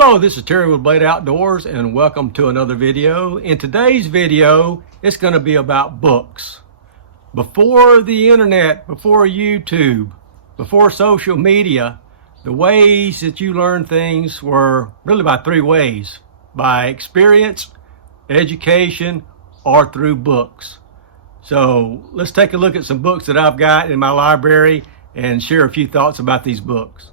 Hello, this is Terry with Blade Outdoors and welcome to another video. In today's video, it's going to be about books. Before the internet, before YouTube, before social media, the ways that you learn things were really by three ways: by experience, education, or through books. So let's take a look at some books that I've got in my library and share a few thoughts about these books.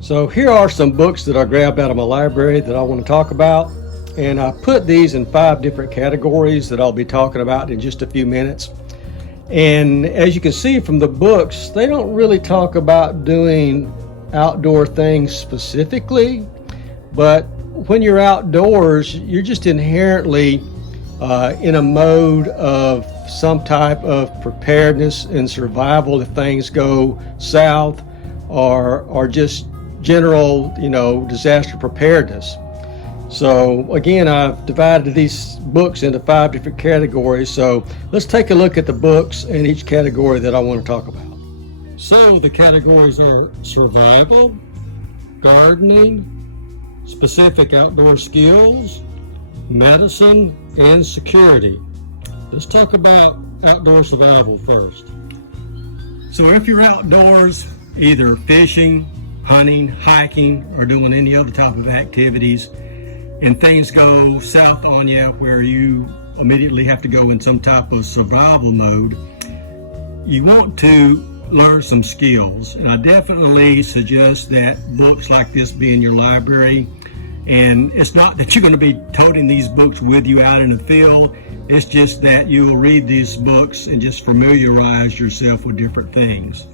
So here are some books that I grabbed out of my library that I want to talk about, and I put these in 5 different categories that I'll be talking about in just a few minutes. And as you can see from the books, they don't really talk about doing outdoor things specifically, but when you're outdoors, you're just inherently in a mode of some type of preparedness and survival if things go south, or just general, disaster preparedness. So again, I've divided these books into 5 different categories. So let's take a look at the books in each category that I want to talk about. So the categories are survival, gardening, specific outdoor skills, medicine, and security. Let's talk about outdoor survival first. So if you're outdoors, either fishing, hunting, hiking, or doing any other type of activities, and things go south on you where you immediately have to go in some type of survival mode, you want to learn some skills. And I definitely suggest that books like this be in your library. And it's not that you're going to be toting these books with you out in the field. It's just that you'll read these books and just familiarize yourself with different things.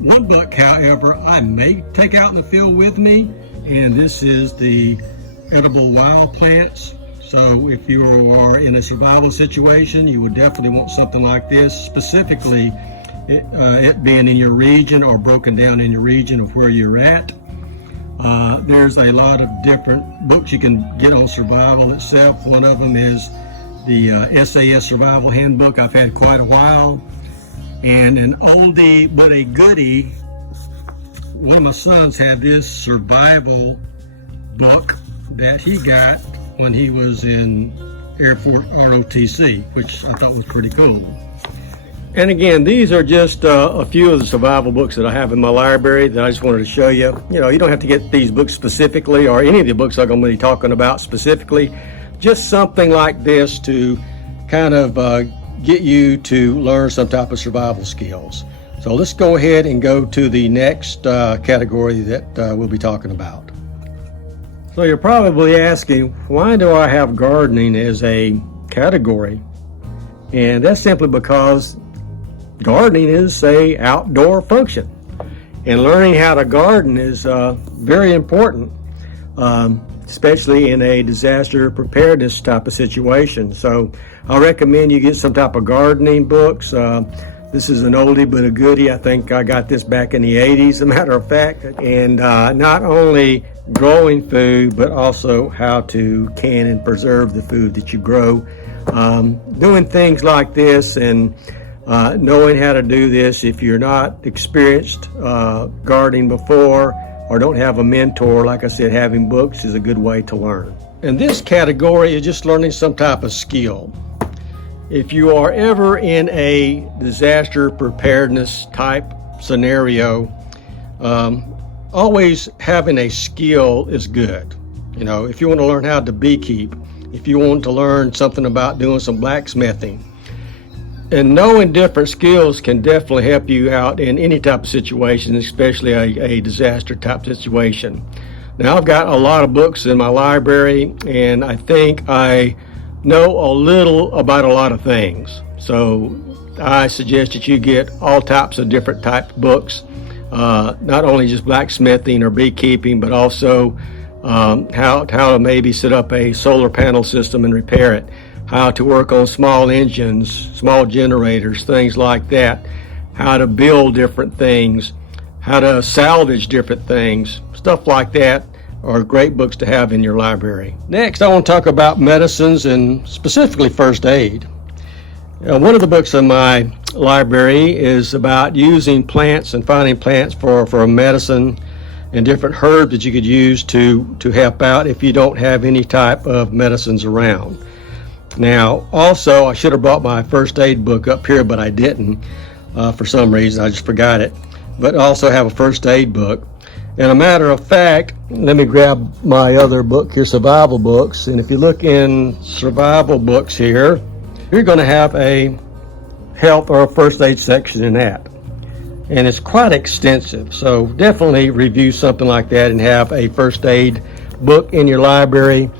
One book, however, I may take out in the field with me, and this is the Edible Wild Plants. So if you are in a survival situation, you would definitely want something like this, specifically it being in your region or broken down in your region of where you're at. There's a lot of different books you can get on survival itself. One of them is the SAS Survival Handbook. I've had quite a while. And an oldie but a goodie, one of my sons had this survival book that he got when he was in Air Force ROTC, which I thought was pretty cool. And again, these are just a few of the survival books that I have in my library that I just wanted to show you. You don't have to get these books specifically, or any of the books I'm going to be talking about specifically. Just something like this to kind of get you to learn some type of survival skills. So let's go ahead and go to the next category that we'll be talking about. So you're probably asking, why do I have gardening as a category? And that's simply because gardening is a outdoor function, and learning how to garden is very important, especially in a disaster preparedness type of situation. So I recommend you get some type of gardening books. This is an oldie but a goodie. I think I got this back in the 80s, as a matter of fact. And not only growing food, but also how to can and preserve the food that you grow. Doing things like this and knowing how to do this, if you're not experienced gardening before or don't have a mentor, like I said, having books is a good way to learn. And this category is just learning some type of skill. If you are ever in a disaster preparedness type scenario, always having a skill is good. If you want to learn how to beekeep, if you want to learn something about doing some blacksmithing, and knowing different skills can definitely help you out in any type of situation, especially a disaster type situation. Now, I've got a lot of books in my library, and I think I know a little about a lot of things. So I suggest that you get all types of different type books, not only just blacksmithing or beekeeping, but also how to maybe set up a solar panel system and repair it, how to work on small engines, small generators, things like that, how to build different things, how to salvage different things, stuff like that are great books to have in your library. Next, I want to talk about medicines and specifically first aid. One of the books in my library is about using plants and finding plants for medicine and different herbs that you could use to help out if you don't have any type of medicines around. Now, also, I should have brought my first aid book up here, but I didn't for some reason. I just forgot it. But I also have a first aid book. And a matter of fact, let me grab my other book here, survival books. And if you look in survival books here, you're going to have a health or a first aid section in that. And it's quite extensive. So definitely review something like that and have a first aid book in your library.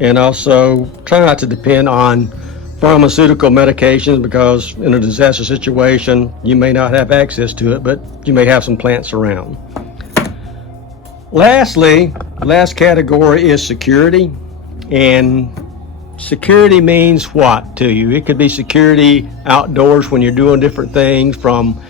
And also try not to depend on pharmaceutical medications, because in a disaster situation, you may not have access to it, but you may have some plants around. Lastly, the last category is security. And security means what to you? It could be security outdoors when you're doing different things, from,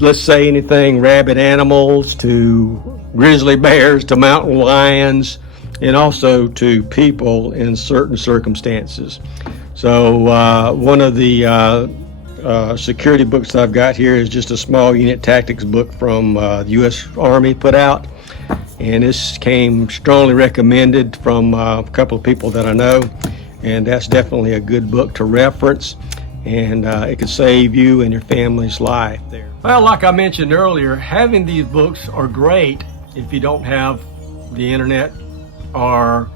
let's say, anything rabid animals to grizzly bears to mountain lions, and also to people in certain circumstances. So one of the security books I've got here is just a small unit tactics book from the U.S. Army put out. And this came strongly recommended from a couple of people that I know. And that's definitely a good book to reference. And it could save you and your family's life there. Well, like I mentioned earlier, having these books are great if you don't have the internet or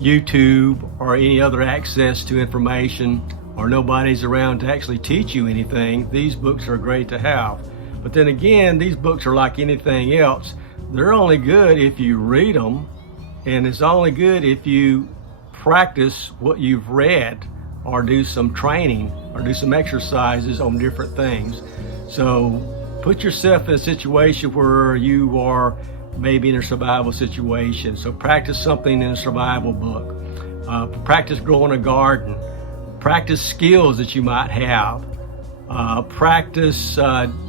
YouTube or any other access to information, or nobody's around to actually teach you anything. These books are great to have. But then again, these books are like anything else. They're only good if you read them, and it's only good if you practice what you've read, or do some training or do some exercises on different things. So put yourself in a situation where you are maybe in a survival situation. So practice something in a survival book. Practice growing a garden. Practice skills that you might have. Practice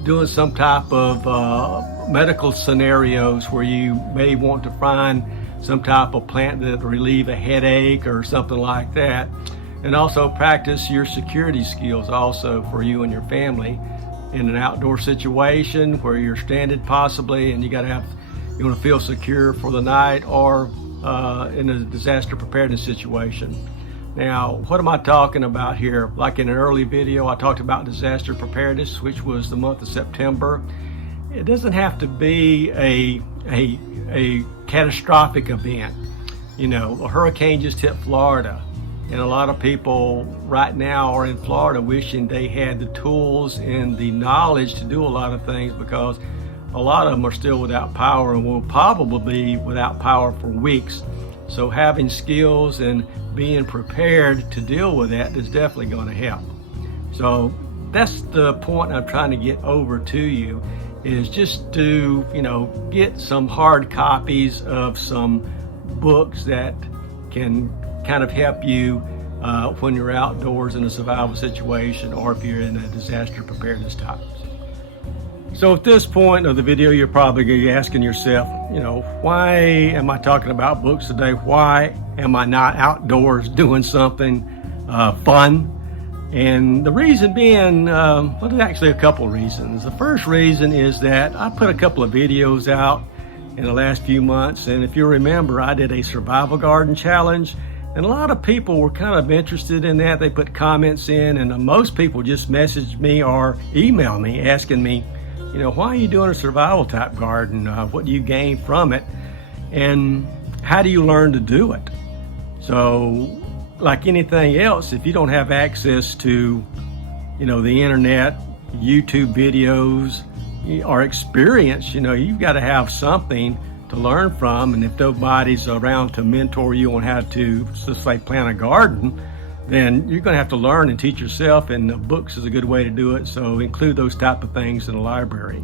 doing some type of medical scenarios where you may want to find some type of plant that relieve a headache or something like that. And also practice your security skills also for you and your family in an outdoor situation where you're stranded possibly, and you want to feel secure for the night, or in a disaster preparedness situation. Now, what am I talking about here? Like in an early video, I talked about disaster preparedness, which was the month of September. It doesn't have to be a catastrophic event. You know, a hurricane just hit Florida, and a lot of people right now are in Florida wishing they had the tools and the knowledge to do a lot of things, because a lot of them are still without power and will probably be without power for weeks. So having skills and being prepared to deal with that is definitely going to help. So that's the point I'm trying to get over to you, is just to, get some hard copies of some books that can kind of help you when you're outdoors in a survival situation, or if you're in a disaster preparedness type. So at this point of the video, you're probably going to be asking yourself, why am I talking about books today? Why am I not outdoors doing something fun? And the reason being, there's actually a couple of reasons. The first reason is that I put a couple of videos out in the last few months. And if you remember, I did a survival garden challenge. And a lot of people were kind of interested in that. They put comments in, and most people just messaged me or emailed me asking me, why are you doing a survival type garden? What do you gain from it? And how do you learn to do it? So like anything else, if you don't have access to, the internet, YouTube videos, or experience, you've got to have something to learn from. And if nobody's around to mentor you on how to, let's say, plant a garden, then you're going to have to learn and teach yourself, and the books is a good way to do it. So include those type of things in the library.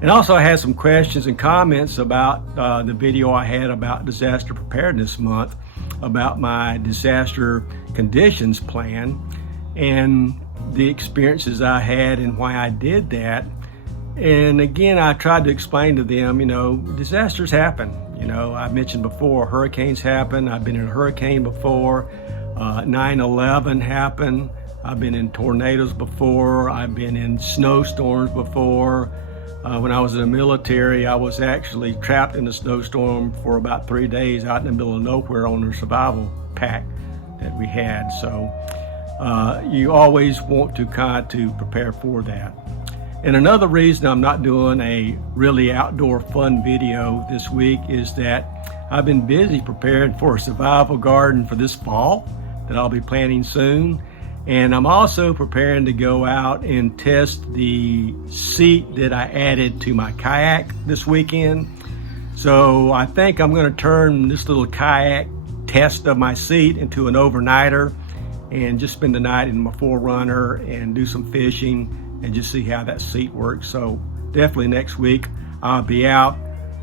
And also I had some questions and comments about the video I had about Disaster Preparedness Month, about my disaster conditions plan and the experiences I had and why I did that. And again, I tried to explain to them, disasters happen. I mentioned before, hurricanes happen. I've been in a hurricane before. 9/11 happened. I've been in tornadoes before. I've been in snowstorms before. When I was in the military, I was actually trapped in a snowstorm for about 3 days out in the middle of nowhere on the survival pack that we had. So you always want to prepare for that. And another reason I'm not doing a really outdoor fun video this week is that I've been busy preparing for a survival garden for this fall that I'll be planting soon. And I'm also preparing to go out and test the seat that I added to my kayak this weekend. So I think I'm going to turn this little kayak test of my seat into an overnighter and just spend the night in my 4Runner and do some fishing and just see how that seat works. So definitely next week I'll be out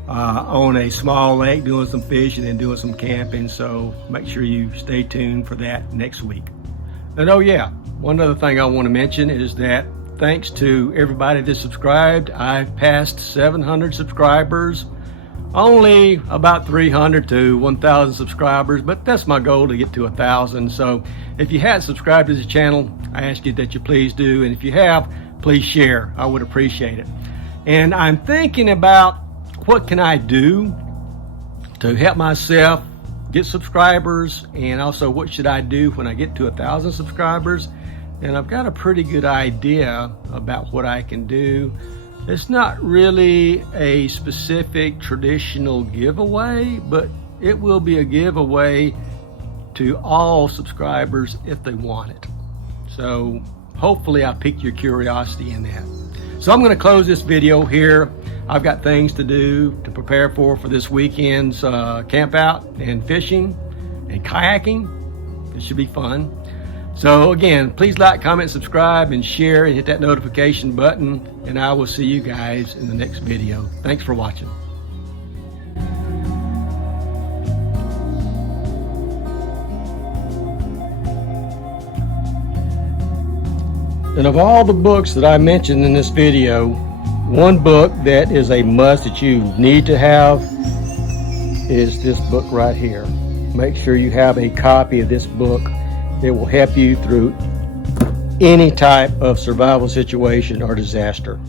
on a small lake doing some fishing and doing some camping. So make sure you stay tuned for that next week. And oh yeah, one other thing I want to mention is that thanks to everybody that subscribed, I've passed 700 subscribers. Only about 300 to 1,000 subscribers, but that's my goal, to get to 1,000. So if you hadn't subscribed to this channel, I ask you that you please do. And if you have, please share. I would appreciate it. And I'm thinking about what can I do to help myself get subscribers, and also what should I do when I get to 1,000 subscribers. And I've got a pretty good idea about what I can do. It's not really a specific traditional giveaway, but it will be a giveaway to all subscribers if they want it. So hopefully I piqued your curiosity in that. So I'm going to close this video here. I've got things to do to prepare for this weekend's camp out and fishing and kayaking. It should be fun. So again, please like, comment, subscribe, and share, and hit that notification button. And I will see you guys in the next video. Thanks for watching. And of all the books that I mentioned in this video, one book that is a must that you need to have is this book right here. Make sure you have a copy of this book. It will help you through any type of survival situation or disaster.